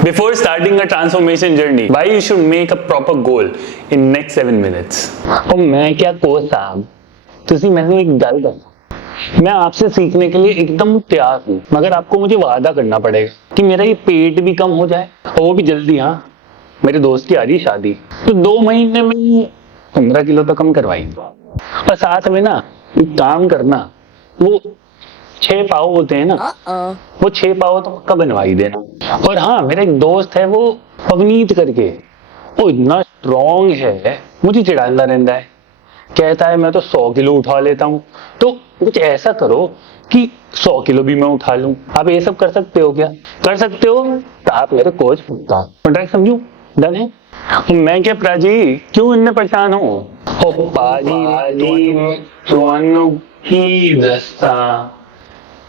Before starting a transformation journey, why you should make a proper goal in next 7 minutes? ਉਹ ਮੈਂ क्या coach साहब ਤੁਸੀਂ ਮੈਨੂੰ एक गल दसो मैं आपसे सीखने के लिए एकदम तैयार हूँ मगर आपको मुझे वादा करना पड़ेगा कि मेरा ये पेट भी कम हो जाए और वो भी जल्दी। हाँ, मेरे दोस्त की आ रही शादी तो 2 महीने में 15 किलो तो कम करवाई और साथ में ना एक काम करना, वो 6 पाव होते हैं ना, वो 6 पाव तो पक्का बनवा ही देना। और हाँ, मेरा एक दोस्त है वो पवनीत करके, वो इतना स्ट्रॉन्ग है, मुझे चिढ़ाता रहता है, कहता है मैं तो 100 किलो उठा लेता हूँ। तो कुछ ऐसा करो कि 100 किलो भी मैं उठा लूं। आप ये सब कर सकते हो क्या? कर सकते हो तो आप मेरे कोच बनता। कॉन्ट्रैक्ट समझू? डन है? मैं क्या प्राजी क्यों इतने परेशान हो? ओ पाजी की दस्ता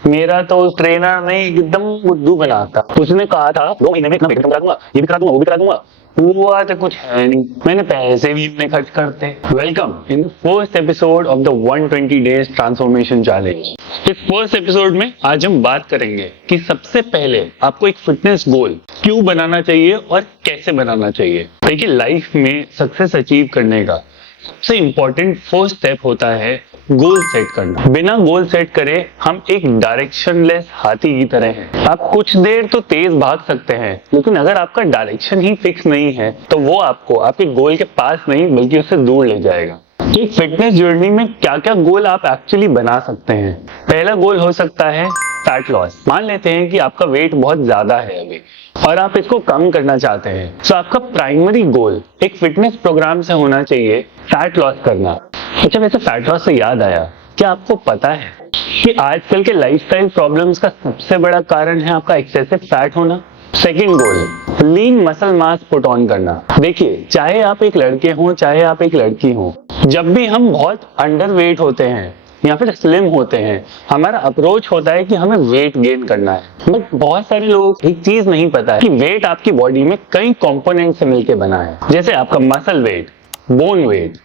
मेरा तो उस ट्रेनर ने एकदम बुद्धू बनाता। उसने कहा था 2 महीने में इतना वेट करा दूंगा, ये भी करा दूंगा, वो भी करा दूंगा। हुआ तो कुछ है नहीं, मैंने पैसे भी इतने खर्च करते। Welcome in the first episode of the 120 days transformation challenge. इस फर्स्ट एपिसोड में आज हम बात करेंगे कि सबसे पहले आपको एक फिटनेस गोल क्यों बनाना चाहिए और कैसे बनाना चाहिए। देखिए, लाइफ में सक्सेस अचीव करने का सबसे इंपॉर्टेंट फर्स्ट स्टेप होता है गोल सेट करना। बिना गोल सेट करे हम एक डायरेक्शनलेस हाथी की तरह हैं। आप कुछ देर तो तेज भाग सकते हैं, लेकिन अगर आपका डायरेक्शन ही फिक्स नहीं है तो वो आपको आपके गोल के पास नहीं बल्कि उससे दूर ले जाएगा। एक फिटनेस जर्नी में क्या क्या गोल आप एक्चुअली बना सकते हैं। पहला गोल हो सकता है फैट लॉस। मान लेते हैं कि आपका वेट बहुत ज्यादा है अभी और आप इसको कम करना चाहते हैं, तो आपका प्राइमरी गोल एक फिटनेस प्रोग्राम से होना चाहिए फैट लॉस करना। अच्छा, वैसे फैट लॉस से याद आया, क्या आपको पता है कि आजकल के लाइफस्टाइल प्रॉब्लम्स का सबसे बड़ा कारण है आपका एक्सेसिव फैट होना। Second goal lean muscle mass put on करना। देखिए, चाहे आप एक लड़के हो चाहे आप एक लड़की हो, जब भी हम बहुत अंडर वेट होते हैं या फिर स्लिम होते हैं, हमारा अप्रोच होता है कि हमें वेट गेन करना है। बट बहुत सारे लोग एक चीज नहीं पता है कि वेट आपकी बॉडी में कई कंपोनेंट से मिलकर बना है, जैसे आपका muscle weight, bone weight,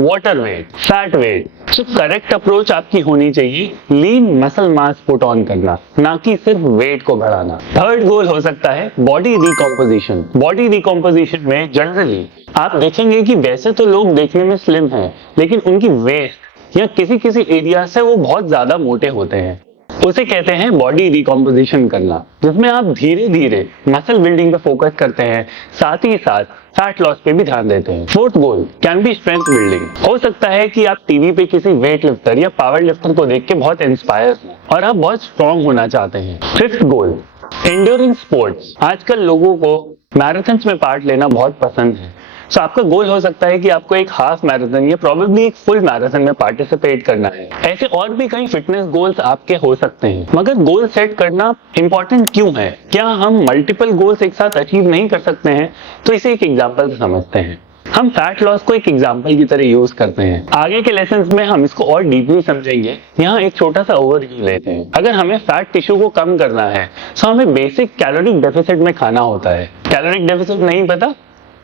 water weight, fat weight. तो करेक्ट अप्रोच आपकी होनी चाहिए lean muscle mass put on करना, ना कि सिर्फ वेट को बढ़ाना। थर्ड गोल हो सकता है बॉडी रिकॉम्पोजिशन। बॉडी रिकॉम्पोजिशन में जनरली आप देखेंगे कि वैसे तो लोग देखने में स्लिम हैं, लेकिन उनकी वेस्ट या किसी किसी एरिया से वो बहुत ज्यादा मोटे होते हैं। उसे कहते हैं बॉडी रिकॉम्पोजिशन करना, जिसमें आप धीरे धीरे मसल बिल्डिंग पे फोकस करते हैं, साथ ही साथ फैट लॉस पे भी ध्यान देते हैं। Fourth goal can be strength building. हो सकता है कि आप टीवी पे किसी वेट लिफ्टर या पावर लिफ्टर को देख के बहुत इंस्पायर हो और आप बहुत स्ट्रॉन्ग होना चाहते हैं। फिफ्थ गोल एंड्योरेंस स्पोर्ट्स। आजकल लोगों को मैराथन्स में पार्ट लेना बहुत पसंद है, तो आपका गोल हो सकता है कि आपको एक हाफ मैराथन या प्रोबेबली एक फुल मैराथन में पार्टिसिपेट करना है। ऐसे और भी कई फिटनेस गोल्स आपके हो सकते हैं, मगर गोल सेट करना इंपॉर्टेंट क्यों है? क्या हम मल्टीपल गोल्स एक साथ अचीव नहीं कर सकते हैं? तो इसे एक एग्जांपल से समझते हैं। हम फैट लॉस को एक एग्जांपल की तरह यूज करते हैं। आगे के लेसन्स में हम इसको और डीपली समझेंगे। यहाँ एक छोटा सा ओवरव्यू लेते हैं। अगर हमें फैट टिश्यू को कम करना है तो हमें बेसिक कैलोरिक डेफिसिट में खाना होता है। कैलोरिक डेफिसिट नहीं पता?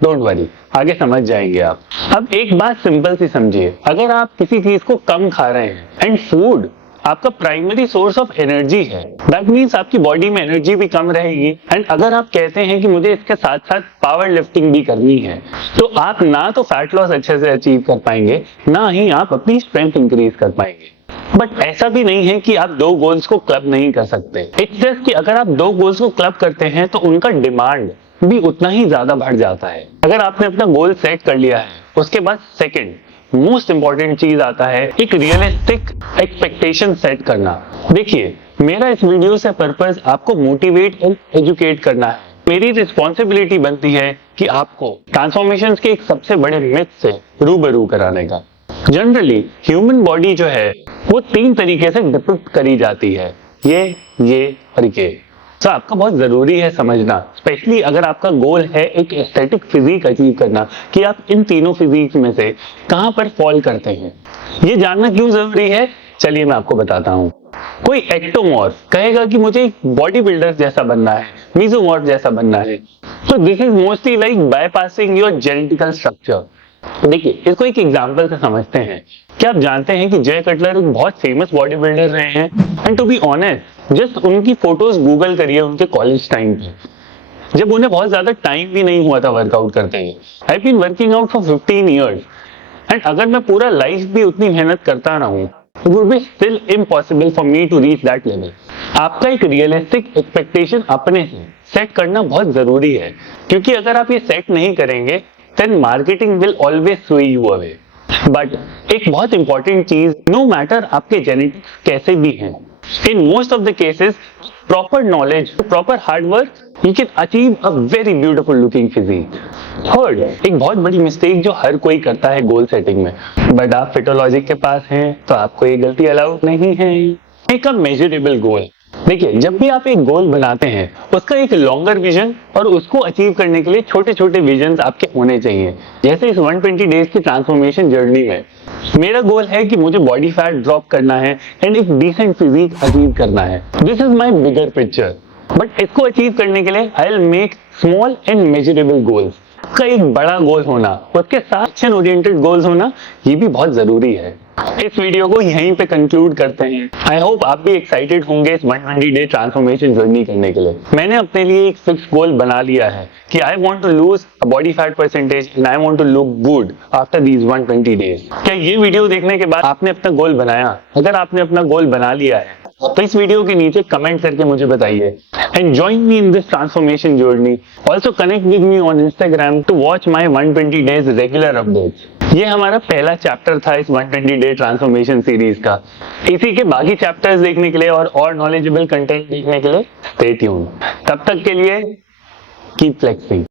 डोंट वरी, आगे समझ जाएंगे आप। अब एक बात सिंपल सी समझिए, अगर आप किसी चीज को कम खा रहे हैं एंड फूड आपका प्राइमरी सोर्स ऑफ एनर्जी है, दैट मीन्स आपकी बॉडी में एनर्जी भी कम रहेगी। एंड अगर आप कहते हैं कि मुझे इसके साथ साथ पावर लिफ्टिंग भी करनी है, तो आप ना तो फैट लॉस अच्छे से अचीव कर पाएंगे, ना ही आप अपनी स्ट्रेंथ इंक्रीज कर पाएंगे। बट ऐसा भी नहीं है कि आप 2 गोल्स को क्लब नहीं कर सकते। इट्स जस्ट कि अगर आप 2 गोल्स को क्लब करते हैं तो उनका डिमांड भी उतना ही ज्यादा बढ़ जाता है। अगर आपने अपना गोल सेट कर लिया है, उसके बाद सेकंड मोस्ट इंपॉर्टेंट चीज आता है एक रियलिस्टिक एक्सपेक्टेशन सेट करना। देखिए, मेरा इस वीडियो से पर्पस आपको मोटिवेट एंड एजुकेट करना है। मेरी रिस्पॉन्सिबिलिटी बनती है कि आपको ट्रांसफॉर्मेशन के एक सबसे बड़े मिथ से रूबरू कराने का। जनरली ह्यूमन बॉडी जो है वो 3 तरीके से डिपिक्ट करी जाती है, ये और ये। तो आपका बहुत जरूरी है समझना, स्पेशली अगर आपका गोल है एक एस्थेटिक फिजिक अचीव करना, कि आप इन तीनों फिजिक्स में से कहां पर फॉल करते हैं। ये जानना क्यों जरूरी है, चलिए मैं आपको बताता हूं। कोई एक्टोमॉर्फ कहेगा कि मुझे एक बॉडी बिल्डर जैसा बनना है, मीजोमॉर्फ जैसा बनना है। तो this is mostly like bypassing your genetical structure. देखिए, इसको एक एग्जांपल से समझते हैं। क्या आप जानते हैं कि जय कटलर एक बहुत फेमस बॉडी बिल्डर रहे हैं? And to be honest, just उनकी फोटोज गूगल करिए उनके कॉलेज टाइम पे, जब उन्हें बहुत ज्यादा टाइम भी नहीं हुआ था वर्कआउट करते हुए। I been working out for 15 years and अगर मैं पूरा लाइफ भी उतनी मेहनत करता रहूं, it would be still impossible for me to reach that level. आपका एक रियलिस्टिक एक्सपेक्टेशन अपने से सेट करना बहुत जरूरी है, क्योंकि अगर आप ये सेट नहीं करेंगे then marketing will always sway you away. But एक बहुत इंपॉर्टेंट चीज, नो मैटर आपके जेनेटिक्स कैसे भी हैं, in most of the cases proper knowledge, proper hard work, you can achieve a very beautiful looking physique. Third, एक बहुत बड़ी मिस्टेक जो हर कोई करता है गोल सेटिंग में, बट आप फिटोलॉजिक के पास हैं तो आपको ये गलती अलाउड नहीं है। एक मेजरेबल गोल। देखिए, जब भी आप एक गोल बनाते हैं उसका एक लॉन्गर विजन और उसको अचीव करने के लिए छोटे छोटे विजन्स आपके होने चाहिए। जैसे इस 120 डेज की ट्रांसफॉर्मेशन जर्नी में मेरा गोल है कि मुझे बॉडी फैट ड्रॉप करना है एंड एक डिसेंट फिजिक अचीव करना है। This is my bigger picture, but इसको अचीव करने के लिए I will make small and measurable goals. का एक बड़ा गोल होना, उसके साथ एक्शन ओरिएंटेड गोल्स होना, ये भी बहुत जरूरी है। इस वीडियो को यहीं पे कंक्लूड करते हैं। आई होप आप भी एक्साइटेड होंगे इस 120 डे ट्रांसफॉर्मेशन जर्नी करने के लिए। मैंने अपने लिए एक फिक्स गोल बना लिया है कि I want to lose a body fat percentage and I want to look good after these 120 days. क्या ये वीडियो देखने के बाद आपने अपना गोल बनाया? अगर आपने अपना गोल बना लिया है तो इस वीडियो के नीचे कमेंट करके मुझे बताइए and join me in this transformation journey. Also connect with me on Instagram to watch my 120 days regular updates. ये हमारा पहला चैप्टर था इस 120 डे ट्रांसफॉर्मेशन सीरीज का। इसी के बाकी चैप्टर्स देखने के लिए और नॉलेजेबल कंटेंट देखने के लिए स्टे ट्यून्ड। तब तक के लिए कीप फ्लेक्सिंग।